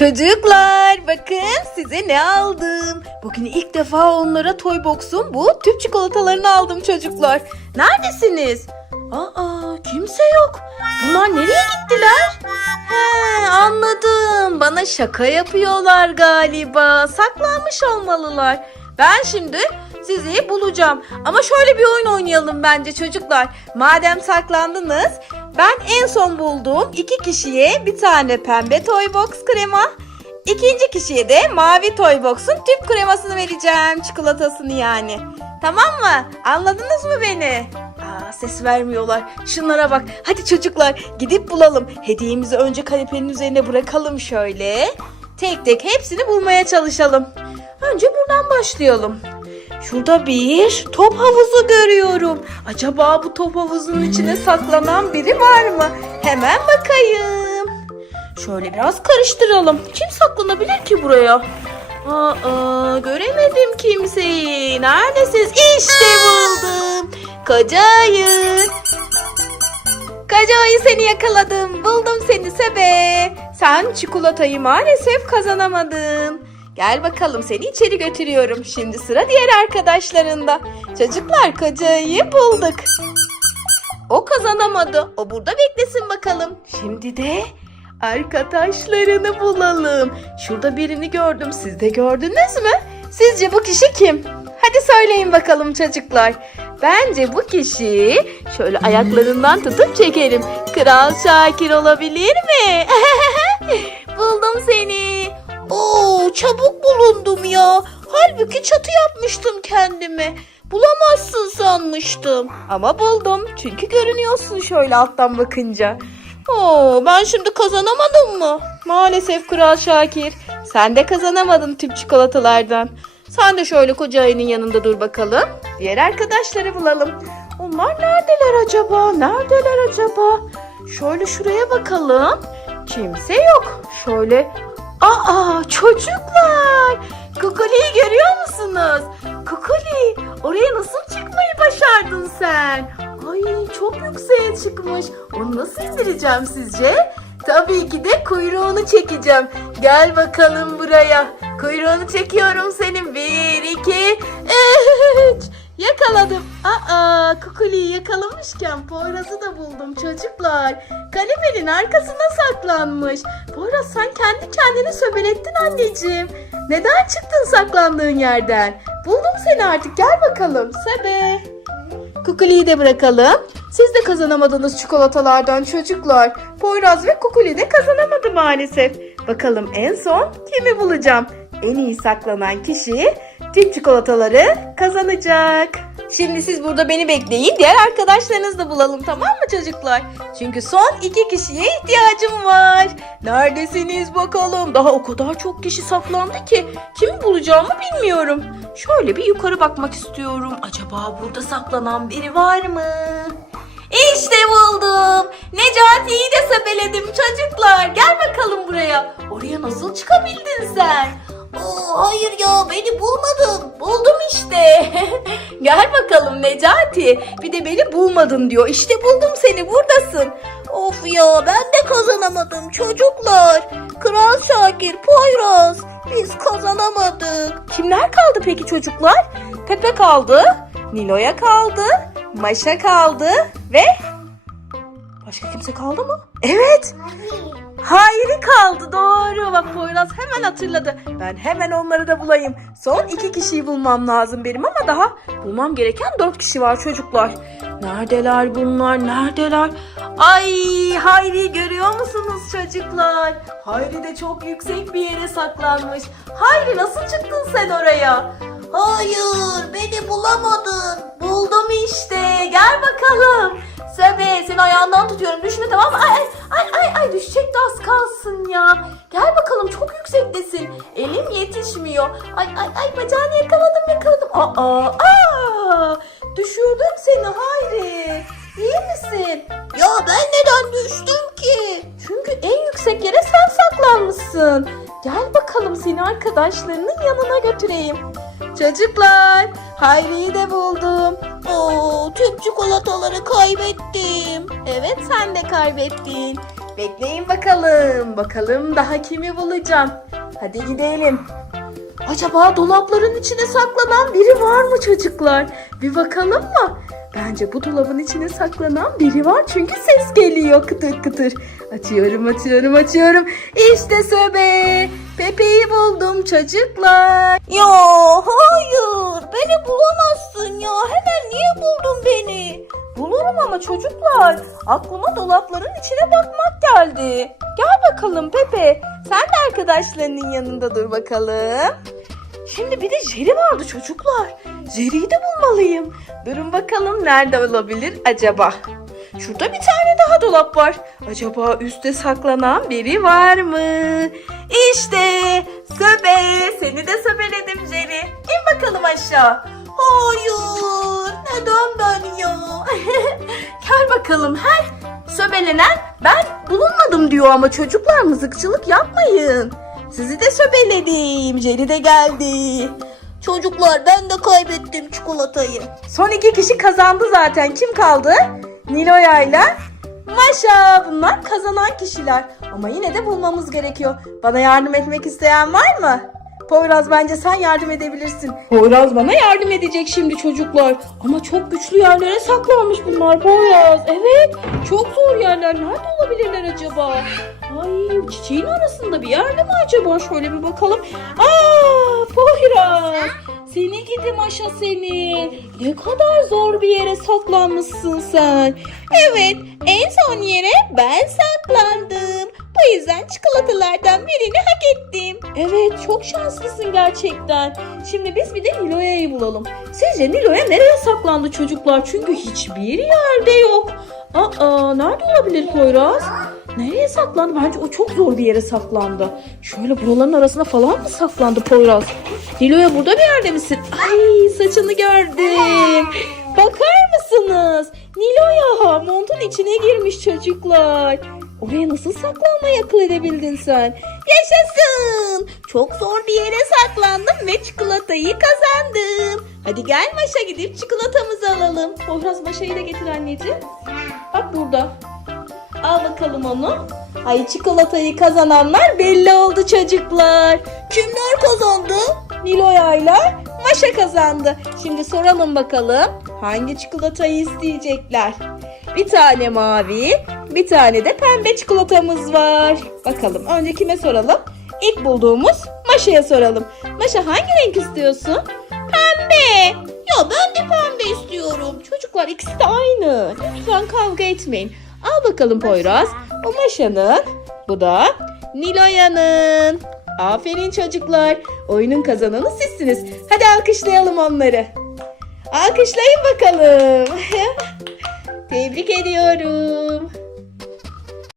Çocuklar bakın size ne aldım. Bugün ilk defa onlara Toy Box'un bu tüp çikolatalarını aldım çocuklar. Neredesiniz? Aa kimse yok. Bunlar nereye gittiler? He anladım. Bana şaka yapıyorlar galiba. Saklanmış olmalılar. Ben şimdi sizi bulacağım. Ama şöyle bir oyun oynayalım bence çocuklar. Madem saklandınız ben en son bulduğum iki kişiye bir tane pembe toy box krema, ikinci kişiye de mavi toy box'un tüp kremasını vereceğim. Çikolatasını yani. Tamam mı? Anladınız mı beni? Aa, ses vermiyorlar. Şunlara bak. Hadi çocuklar gidip bulalım. Hediyemizi önce kanepenin üzerine bırakalım şöyle. Tek tek hepsini bulmaya çalışalım. Önce buradan başlayalım. Şurada bir top havuzu görüyorum. Acaba bu top havuzunun içine saklanan biri var mı? Hemen bakayım. Şöyle biraz karıştıralım. Kim saklanabilir ki buraya? Aa, göremedim kimseyi. Neredesiniz? İşte buldum. Koca ayı. Seni yakaladım. Buldum seni Sebe. Sen çikolatayı maalesef kazanamadın. Gel bakalım seni içeri götürüyorum. Şimdi sıra diğer arkadaşlarında. Çocuklar koca ayıyı bulduk. O kazanamadı. O burada beklesin bakalım. Şimdi de arkadaşlarını bulalım. Şurada birini gördüm. Siz de gördünüz mü? Sizce bu kişi kim? Hadi söyleyin bakalım çocuklar. Bence bu kişi şöyle ayaklarından tutup çekelim. Kral Şakir olabilir mi? Buldum seni. Oo, çabuk bulundum ya. Halbuki çatı yapmıştım kendime. Bulamazsın sanmıştım. Ama buldum. Çünkü görünüyorsun şöyle alttan bakınca. Oo, ben şimdi kazanamadım mı? Maalesef Kral Şakir. Sen de kazanamadın tüp çikolatalardan. Sen de şöyle koca ayının yanında dur bakalım. Diğer arkadaşları bulalım. Onlar neredeler acaba? Neredeler acaba? Şöyle şuraya bakalım. Kimse yok. Şöyle. Aa çocuklar. Kukuli'yi görüyor musunuz? Kukuli oraya nasıl çıkmayı başardın sen? Ay çok yükseğe çıkmış. Onu nasıl indireceğim sizce? Tabii ki de kuyruğunu çekeceğim. Gel bakalım buraya. Kuyruğunu çekiyorum senin. Bir, Aa, Kukuli'yi yakalamışken Poyraz'ı da buldum çocuklar. Kalemerin arkasına saklanmış. Poyraz sen kendi kendini söbelettin anneciğim. Neden çıktın saklandığın yerden? Buldum seni artık gel bakalım. Sebe. Kukuli'yi de bırakalım. Siz de kazanamadınız çikolatalardan çocuklar. Poyraz ve Kukuli de kazanamadı maalesef. Bakalım en son kimi bulacağım? En iyi saklanan kişi tüm çikolataları kazanacak. Şimdi siz burada beni bekleyin. Diğer arkadaşlarınızı da bulalım tamam mı çocuklar? Çünkü son iki kişiye ihtiyacım var. Neredesiniz bakalım? Daha o kadar çok kişi saklandı ki kimi bulacağımı bilmiyorum. Şöyle bir yukarı bakmak istiyorum. Acaba burada saklanan biri var mı? İşte buldum. Necati'yi de sebeledim çocuklar. Gel bakalım buraya. Oraya nasıl çıkabildin sen? Oo, hayır ya beni bulmadın. Buldum işte. Gel bakalım Necati. Bir de beni bulmadın diyor. İşte buldum seni buradasın. Of ya ben de kazanamadım çocuklar. Kral Şakir, Poyraz. Biz kazanamadık. Kimler kaldı peki çocuklar? Pepe kaldı. Nilo'ya kaldı. Maşa kaldı. Ve Başka kimse kaldı mı? Evet. Hayri kaldı doğru. Bak Poyraz hemen hatırladı. Ben hemen onları da bulayım. Son iki kişiyi bulmam lazım benim ama daha bulmam gereken dört kişi var çocuklar. Neredeler bunlar? Neredeler? Ay Hayri görüyor musunuz çocuklar? Hayri de çok yüksek bir yere saklanmış. Hayri nasıl çıktın sen oraya? Hayır beni bulamadın. Buldum işte. Gel bakalım. Sebe seni ayağından tutuyorum. Düşme tamam mı? Ay ay ay ay, ay düşecekti az kalsın ya. Gel bakalım çok yüksektesin. Elim yetişmiyor. Ay ay ay bacağını yakaladım yakaladım. Aa aa düşürdüm seni Hayri. İyi misin? Ya ben neden düştüm ki? Çünkü en yüksek yere sen saklanmışsın. Gel bakalım seni arkadaşlarının yanına götüreyim. Çocuklar, Hayri'yi de buldum. Tüm çikolataları kaybettim. Evet, sen de kaybettin. Bekleyin bakalım. Bakalım daha kimi bulacağım. Hadi gidelim. Acaba dolapların içine saklanan biri var mı çocuklar? Bir bakalım mı? Bence bu dolabın içine saklanan biri var çünkü ses geliyor kıtır kıtır. Açıyorum açıyorum açıyorum. İşte Söbe. Pepe'yi buldum çocuklar. Ya hayır beni bulamazsın ya hemen niye buldun beni? Bulurum ama çocuklar. Aklıma dolapların içine bakmak geldi. Gel bakalım Pepe. Sen de arkadaşlarının yanında dur bakalım. Şimdi bir de Jerry vardı çocuklar. Jerry'yi de bulmalıyım. Durun bakalım nerede olabilir acaba? Şurada bir tane daha dolap var. Acaba üstte saklanan biri var mı? İşte Söbe. Seni de söbeledim Jerry. İn bakalım aşağı. Hayır neden ben ya? Gel bakalım her söbelenen ben bulunmadım diyor ama çocuklar mızıkçılık yapmayın. Sizi de söbeledim. Jerry de geldi. Çocuklar ben de kaybettim çikolatayı. Son iki kişi kazandı zaten. Kim kaldı? Niloya ile Maşa. Bunlar kazanan kişiler. Ama yine de bulmamız gerekiyor. Bana yardım etmek isteyen var mı? Poyraz bence sen yardım edebilirsin. Poyraz bana yardım edecek şimdi çocuklar. Ama çok güçlü yerlere saklanmış bunlar Poyraz. Evet çok zor yerler. Nerede olabilirler acaba? Ay çiçeğin arasında bir yerde mi acaba? Şöyle bir bakalım. Aa Poyraz. Seni gidi Maşa seni. Ne kadar zor bir yere saklanmışsın sen. Evet en son yere ben saklandım. Bu yüzden çikolatalardan birini hak ettim. Evet çok şanslısın gerçekten. Şimdi biz bir de Niloya'yı bulalım. Sizce Niloya nereye saklandı çocuklar? Çünkü hiçbir yerde yok. Aa nerede olabilir Poyraz? Nereye saklandı? Bence o çok zor bir yere saklandı. Şöyle buraların arasına falan mı saklandı Poyraz? Niloya burada bir yerde misin? Ay saçını gördüm. Bakar mısınız? Niloya montun içine girmiş çocuklar. Oraya nasıl saklanmayı akıl edebildin sen? Yaşasın. Çok zor bir yere saklandım ve çikolatayı kazandım. Hadi gel Maşa gidip çikolatamızı alalım. Poyraz Maşa'yı da getir anneciğim. Bak burada. Al bakalım onu. Ay çikolatayı kazananlar belli oldu çocuklar. Kimler kazandı? Niloya ile Maşa kazandı. Şimdi soralım bakalım hangi çikolatayı isteyecekler. Bir tane mavi, bir tane de pembe çikolatamız var. Bakalım önce kime soralım? İlk bulduğumuz Maşa'ya soralım. Maşa hangi renk istiyorsun? Pembe. Ya ben de pembe istiyorum. Çocuklar ikisi de aynı. Lütfen kavga etmeyin. Al bakalım Poyraz. O Maşa'nın. Bu da Niloya'nın. Aferin çocuklar. Oyunun kazananı sizsiniz. Hadi alkışlayalım onları. Alkışlayın bakalım. Tebrik ediyorum.